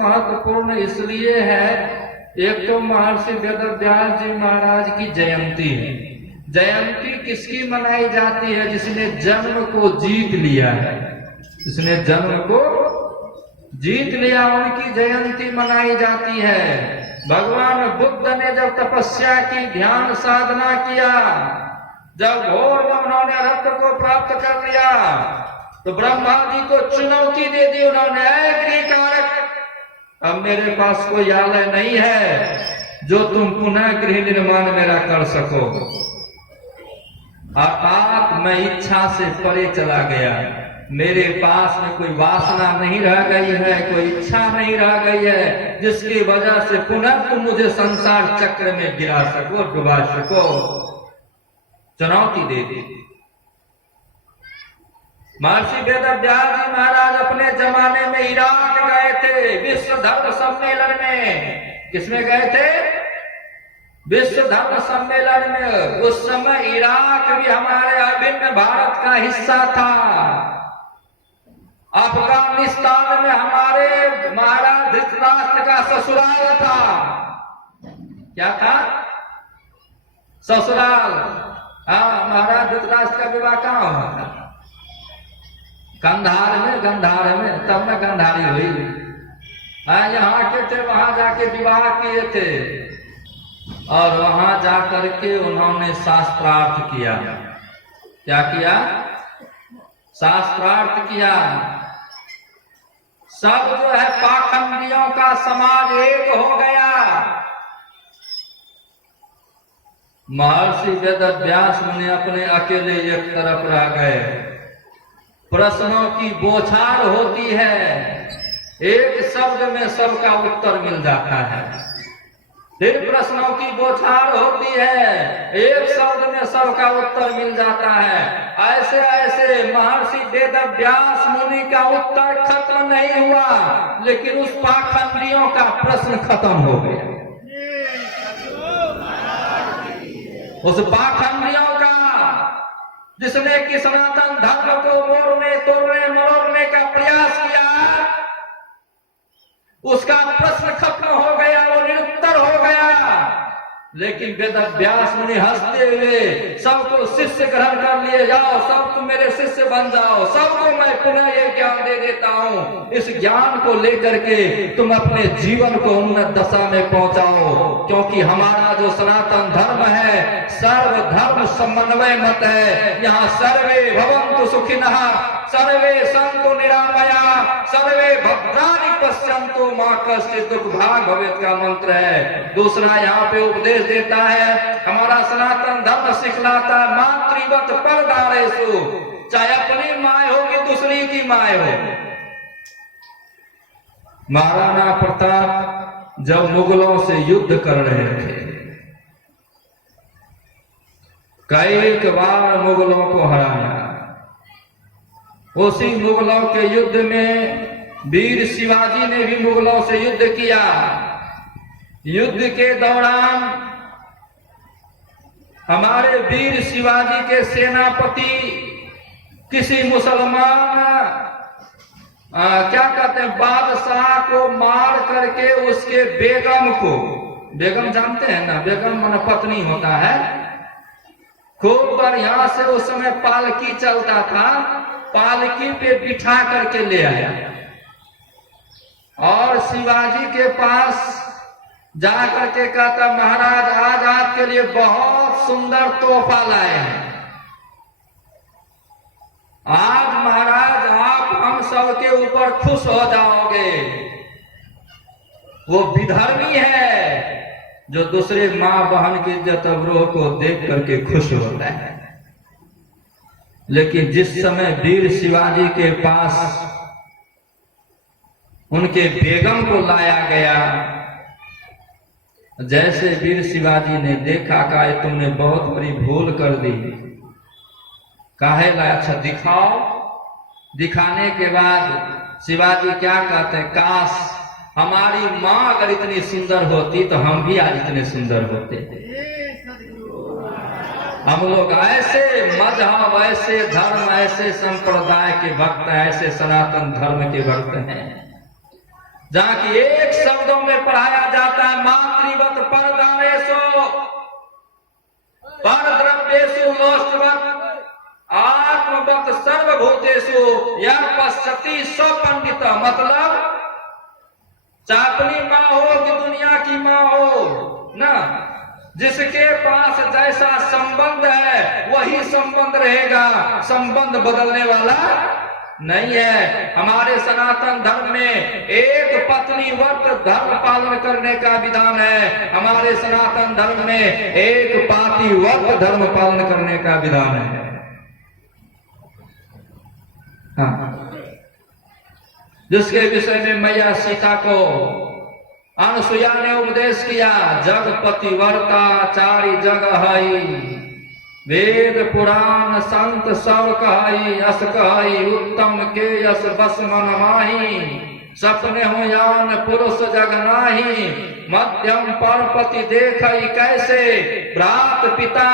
महत्वपूर्ण इसलिए है, एक तो महर्षि वेदव्यास जी महाराज की जयंती है। जयंती किसकी मनाई जाती है? जिसने जन्म को जीत लिया है, जिसने जन्म को जीत लिया उनकी जयंती मनाई जाती है। भगवान बुद्ध ने जब तपस्या की, ध्यान साधना किया, जब घोर में उन्होंने रत्न को प्राप्त कर लिया, तो ब्रह्मा जी को चुनौती दे दी उन्होंने, ऐ गृहकारक, अब मेरे पास कोई आलय नहीं है जो तुम पुनः गृह निर्माण मेरा कर सको। अर्थात मैं इच्छा से परे चला गया, मेरे पास में कोई वासना नहीं रह गई है, कोई इच्छा नहीं रह गई है, जिसकी वजह से पुनः तुम मुझे संसार चक्र में गिरा सको, डुबा सको। चुनौती दे दी। महर्षि वेदव्यास जी महाराज अपने जमाने में इराक गए थे, विश्व धर्म सम्मेलन में। किसमें गए थे? विश्व धर्म सम्मेलन में। उस समय इराक भी हमारे अभिन्न भारत का हिस्सा था। अफगानिस्तान में हमारे महाराज धृतराष्ट्र का ससुराल था। क्या था? ससुराल। हाँ, महाराज धृतराष्ट्र का विवाह कहाँ हुआ था? कंधार में, गंधार में, तब में गंधारी हुई। यहाँ के थे, वहां जाके विवाह किए थे और वहां जाकर के उन्होंने शास्त्रार्थ किया। क्या किया? शास्त्रार्थ किया। सब जो है पाखंडियों का समाज एक हो गया। महर्षि वेदव्यास मुनि अपने अकेले एक तरफ रह गए। प्रश्नों की बौछार होती है, एक शब्द में सबका उत्तर मिल जाता है। फिर प्रश्नों की बौछार होती है, एक शब्द में सबका उत्तर मिल जाता है। ऐसे ऐसे महर्षि वेदव्यास मुनि का उत्तर खत्म नहीं हुआ, लेकिन उस पाखंडियों का प्रश्न खत्म हो गया। उस पाखंडियों का, जिसने कि सनातन धर्म को मोड़ने, तोड़ने, मरोड़ने का प्रयास किया, उसका प्रश्न खत्म हो गया, वो निरुत्तर हो गया। लेकिन वेदव्यास मुनि हंसते हुए सबको शिष्य ग्रहण कर लिए, जाओ सब तुम मेरे शिष्य बन जाओ, सबको मैं पुनः ये ज्ञान दे देता हूँ। इस ज्ञान को लेकर के तुम अपने जीवन को उन्नत दशा में पहुंचाओ, क्योंकि हमारा जो सनातन धर्म है सर्वधर्म समन्वय मत है। यहाँ सर्वे भवन्तु सुखिनः, सर्वे सन्तु निरामया, सर्वे भद्राणि पश्यन्तु मा कश्चित् दुर्भाग् भवेत् का मंत्र है। दूसरा यहाँ पे उपदेश देता है, हमारा सनातन धर्म सिखलाता मातृवत परदारेषु, चाहे अपनी माए हो कि दूसरी की माए हो। महाराणा प्रताप जब मुगलों से युद्ध कर रहे थे, कई बार मुगलों को हराया। उसी मुगलों के युद्ध में वीर शिवाजी ने भी मुगलों से युद्ध किया। युद्ध के दौरान हमारे वीर शिवाजी के सेनापति किसी मुसलमान क्या कहते हैं बादशाह को मार करके उसके बेगम को, बेगम जानते हैं ना, बेगम माना पत्नी होता है, खूब बढ़िया से उस समय पालकी चलता था, पालकी पे बिठा करके ले आया और शिवाजी के पास जा करके कहता, महाराज आज आपके लिए बहुत सुंदर तोहफा लाए हैं। आज महाराज आप हम सबके ऊपर खुश हो जाओगे। वो विधर्मी है जो दूसरे माँ बहन की इज्जत अवरोह को देख करके खुश होता है। लेकिन जिस समय वीर शिवाजी के पास उनके बेगम को लाया गया, जैसे वीर शिवाजी ने देखा, कहा तुमने बहुत बड़ी भूल कर दी, काहे लाया? अच्छा दिखाओ। दिखाने के बाद शिवाजी क्या कहते हैं, काश हमारी माँ अगर इतनी सुंदर होती तो हम भी आज इतने सुंदर होते। हम लोग ऐसे मजहब, ऐसे धर्म, ऐसे संप्रदाय के भक्त, ऐसे सनातन धर्म के भक्त हैं। जहां की एक शब्दों में पढ़ाया जाता है मातृवत परदानेशो पर द्रव्येशु लोष्टवत आत्मवत सर्वभूतेषु यह पश्यति स पंडित। मतलब चापनी माँ हो कि दुनिया की माँ हो ना, जिसके पास जैसा संबंध है वही संबंध रहेगा, संबंध बदलने वाला नहीं है। हमारे सनातन धर्म में एक पत्नी व्रत धर्म पालन करने का विधान है, हमारे सनातन धर्म में एक पाती व्रत धर्म पालन करने का विधान है। हाँ, जिसके विषय में मैया सीता को अनुसुईया ने उपदेश किया, जगपति वर्ता चारि जग हई, वेद पुराण संत सब कहई, अस कहई उत्तम के यस बस मन माही, सपने हो यान पुरुष जग नाही, मध्यम परपति देखई कैसे, भ्रात पिता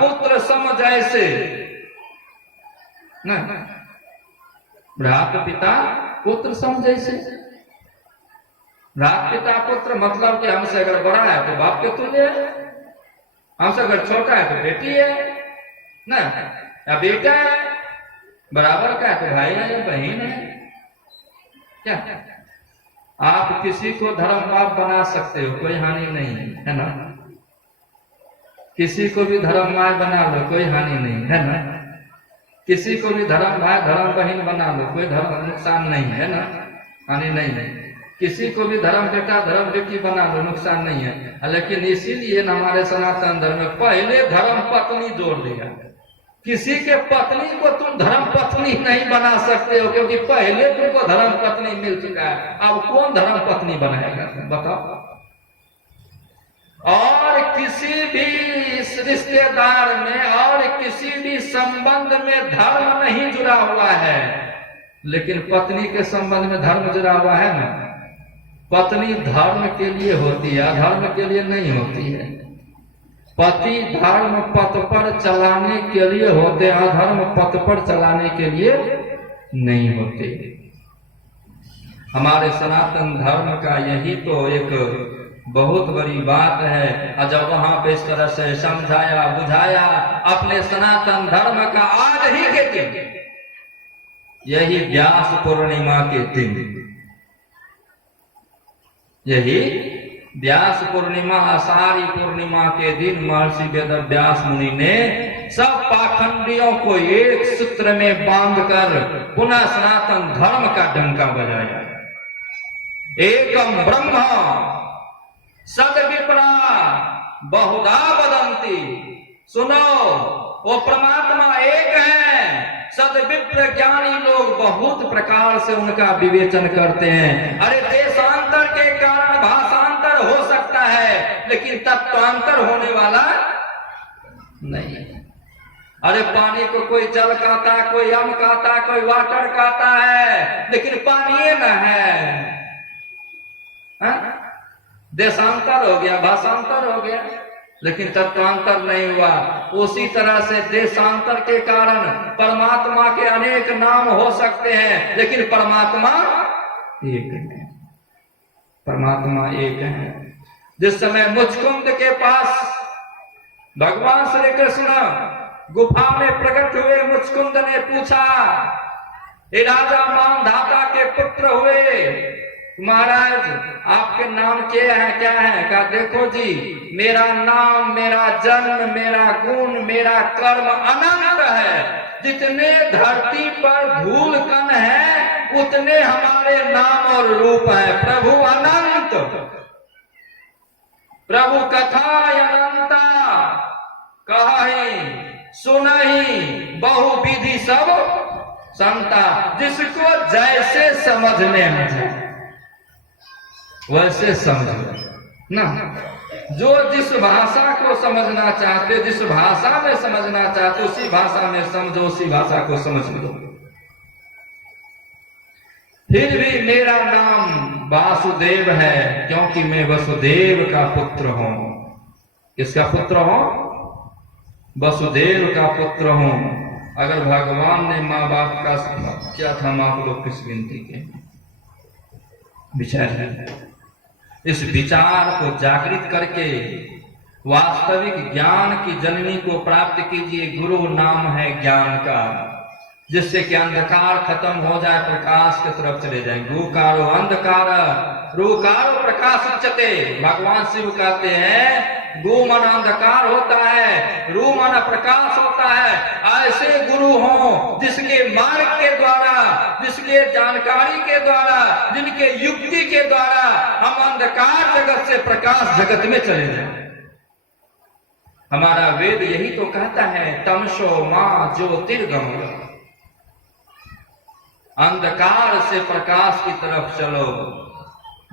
पुत्र सम जैसे। भ्रात पिता पुत्र सम जैसे। भ्रात पिता पुत्र मतलब कि हमसे अगर बड़ा है तो बाप के तुल्य है, हमसे अगर छोटा है तो बेटी है ना, या बेटा है, बराबर का है तो भाई है या बहन है। क्या आप किसी को धर्म बाप बना सकते हो, कोई हानि नहीं है ना। किसी को भी धर्म माय बना लो, कोई हानि नहीं है ना। किसी को भी धर्म भाई धर्म बहन बना लो, कोई धर्म नुकसान नहीं है ना, हानि नहीं है। किसी को भी धर्म बेटा धर्म बेटी बना लो, नुकसान नहीं है। लेकिन इसीलिए न हमारे सनातन धर्म में पहले धर्म पत्नी जोड़ दिया। किसी के पत्नी को तुम धर्म पत्नी नहीं बना सकते हो, क्योंकि पहले तुमको धर्म पत्नी मिल चुका है। अब कौन धर्म पत्नी बनाएगा बताओ। और किसी भी रिश्तेदार में और किसी भी संबंध में धर्म नहीं जुड़ा हुआ है, लेकिन पत्नी के संबंध में धर्म जुड़ा हुआ है ना। पत्नी धर्म के लिए होती है, अधर्म के लिए नहीं होती है। पति धर्म पथ पर चलाने के लिए होते, अधर्म पथ पर चलाने के लिए नहीं होते। हमारे सनातन धर्म का यही तो एक बहुत बड़ी बात है। और जब वहां पे इस तरह से समझाया बुझाया अपने सनातन धर्म का, आज ही के दिन यही व्यास पूर्णिमा के दिन, यही व्यास पूर्णिमा आषाढ़ी पूर्णिमा के दिन महर्षि वेद व्यास मुनि ने सब पाखंडियों को एक सूत्र में बांधकर पुनः सनातन धर्म का डंका बजाया। एकम ब्रह्म सद विप्रा बहुधा वदंती। सुनो, वो परमात्मा एक है, सद विप्र ज्ञानी लोग बहुत प्रकार से उनका विवेचन करते हैं। अरे देशांतर के कारण भाषांतर हो सकता है, लेकिन तत्वांतर होने वाला नहीं। अरे पानी को कोई जल कहता, कोई अम कहता, कोई वाटर कहता है, लेकिन पानी न है। देशांतर हो गया, भाषांतर हो गया, लेकिन तत्वांतर नहीं हुआ। उसी तरह से देशांतर के कारण परमात्मा के अनेक नाम हो सकते हैं, लेकिन परमात्मा एक है। परमात्मा एक है। जिस समय मुचकुंद के पास भगवान श्री कृष्ण गुफा में प्रकट हुए, मुचकुंद ने पूछा, ये राजा मानधाता के पुत्र हुए, महाराज आपके नाम क्या है? क्या है? कहा देखो जी, मेरा नाम, मेरा जन्म, मेरा गुण, मेरा कर्म अनंत है। जितने धरती पर धूल कण है उतने हमारे नाम और रूप है। प्रभु अनंत, प्रभु कथा अनंता, कही सुनही बहुविधि सब संता। जिसको जैसे समझ में आ जाए वैसे समझो ना। जो जिस भाषा को समझना चाहते, जिस भाषा में समझना चाहते, उसी भाषा में समझो, उसी भाषा को समझ लो। फिर भी मेरा नाम वासुदेव है, क्योंकि मैं वसुदेव का पुत्र हूं। किसका पुत्र हूं? वसुदेव का पुत्र हूं। अगर भगवान ने माँ बाप का किया था, माँ को लोग किस विनती के? विचार, इस विचार को जागृत करके वास्तविक ज्ञान की जननी को प्राप्त कीजिए। गुरु नाम है ज्ञान का, जिससे कि अंधकार खत्म हो जाए, प्रकाश की तरफ चले जाए। गुकारो अंधकार रूकारो प्रकाश उच्चते। भगवान शिव कहते हैं गु मन अंधकार होता है, रू मन प्रकाश होता है। ऐसे गुरु हो जिसके मार्ग के द्वारा, जिसके जानकारी के द्वारा, जिनके युक्ति के द्वारा हम अंधकार जगत से प्रकाश जगत में चले जाएं। हमारा वेद यही तो कहता है, तमसो मां ज्योतिर्गमय, अंधकार से प्रकाश की तरफ चलो।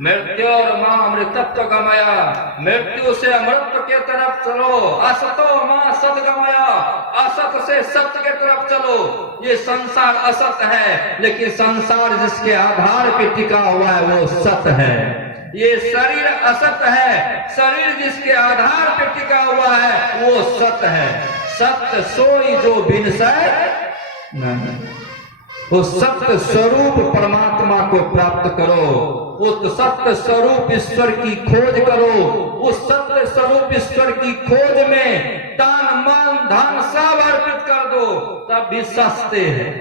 मृत्यु और मां अमृतत्व गमया, मृत्यु से अमृत के तरफ चलो। असतो मां सदगमया, असत से सत्य के तरफ चलो। ये संसार असत है, लेकिन संसार जिसके आधार पे टिका हुआ है वो सत्य है। ये शरीर असत है, शरीर जिसके आधार पे टिका हुआ है वो सत्य है। सत्य सोई जो बिनसै नहीं, वो सत्य स्वरूप परमात्मा को प्राप्त करो। उस सत्य स्वरूप ईश्वर की खोज करो। उस सत्य स्वरूप ईश्वर की खोज में तन मन धन सब अर्पित कर दो, तब भी सस्ते हैं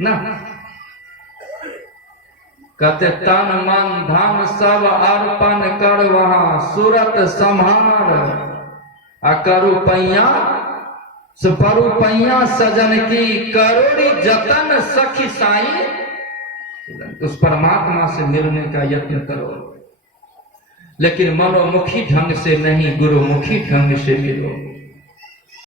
ना। कहते तन मन धन सब अर्पण कर वहां सूरत संहार, करू पैया सुपरु पैया सजन की करोड़ी जतन सखी साई। उस परमात्मा से मिलने का यत्न करो, लेकिन मनोमुखी ढंग से नहीं, गुरुमुखी ढंग से मिलो।